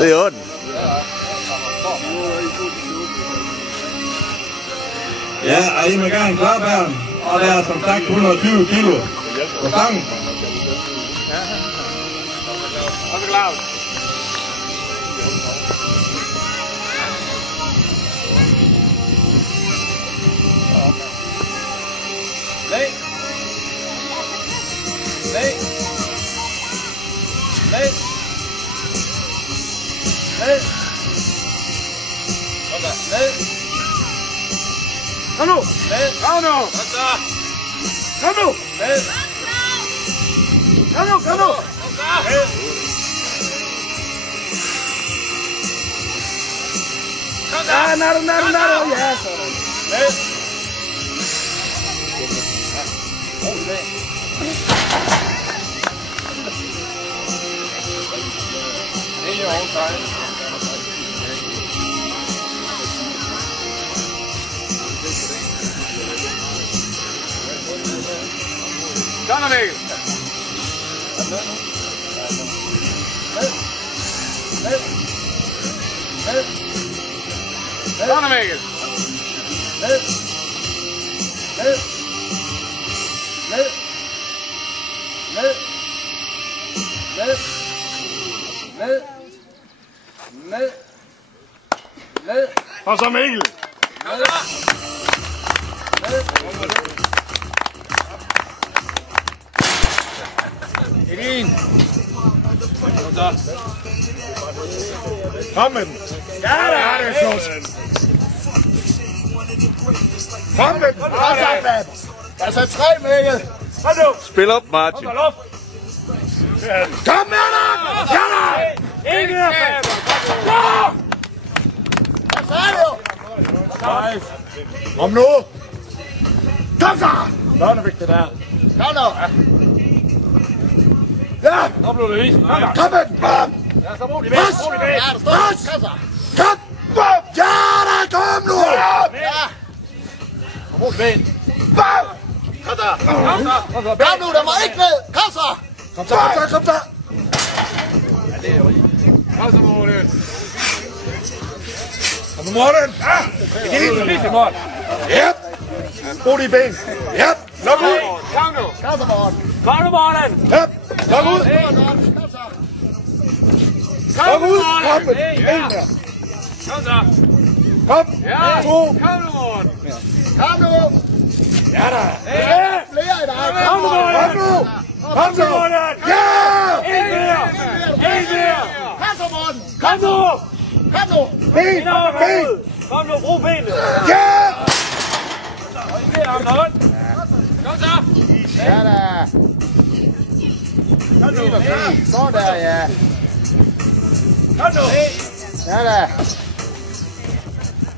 Det er ondt. Ja, og I må gerne klappe her. Og der er som sagt 120 kilo på stangen. Og så klar. Nej. Nej. Nej. Nej. Kom der. Nej. Kom nu. Nej. Kom nu. Kom så. Kom nu. Nej. Kom nu. Kom nu. Kom så. Kom der. Ja, naru. Ja, sådan. Nej. Rolig bag. Det er overtræk. Kom der, Mikkel. Kom der, Mikkel. Og så Mikkel. Elin. Kom så. Kom med den. Ja, det er flot. Kom med den. Altså 3, Mikkel. Kom nu. Spil op, Martin. Kom med dig. Ja, da. Ikke der, Kom. Hvad så er det jo? Nej. Kom nu. Kom så. Børnevigtigt der. Kom nu. Ja. Nu blev det vist. Kom med den. Ja, så rolig bag. Rolig bag. Kom. Ja, da. Kom nu. Ja. Rolig bag. Kom så. Kom så. Kom nu, der var ikke med. Kom så. Kom så. Ja, det er jo ikke. Kom så, Morten. Kom nu, Morten. Lige til Morten. Yep. Brug de ben. Yep. Luk ud. Kom nu. Kom så, Morten. Kom nu, Morten. Yep. Luk ud. Kom ud. Kom med en mere. Kom så. Kom. Ja. 2. Kom nu, Morten. Kom nu. Ja da. Flere i dig. Kom nu, Morten. Kom nu. Kom nu. Ja. En mere. En mere. Kom så, Morten. Kom nu. Kom nu. Ben. Ben. Kom nu, brug benene. Ja. Og I giver ham noget. Kom så. Ja da. Kom nu. Så der, ja. Kom nu. Ja da.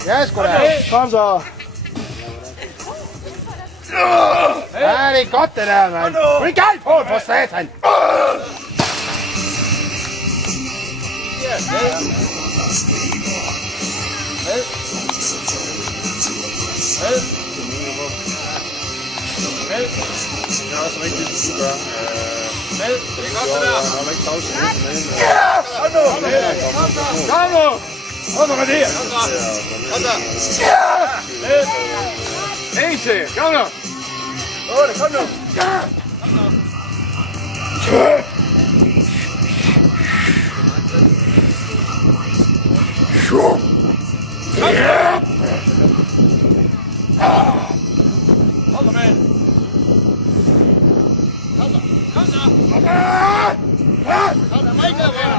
Ja, sgu da. Kom så. Ja, det er godt det der, mand. Du er galt på det for satan. Det er også rigtigt, du gør. Det er godt det der. Han har ikke pause med. Kom nu. Kom nu. Kom så med det. Kom så. En til. Kom nu. Kom nu. Kom så med. Kom så. Kom så.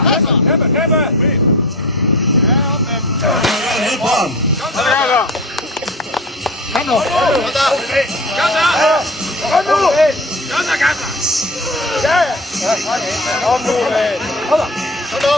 Kom så. Kæmpe. Ja, op med dem. Helt på ham. Kom så, Jakob. Kom nu. Kom så. Kom nu. Kom så. Ja. Kom nu. Kom nu.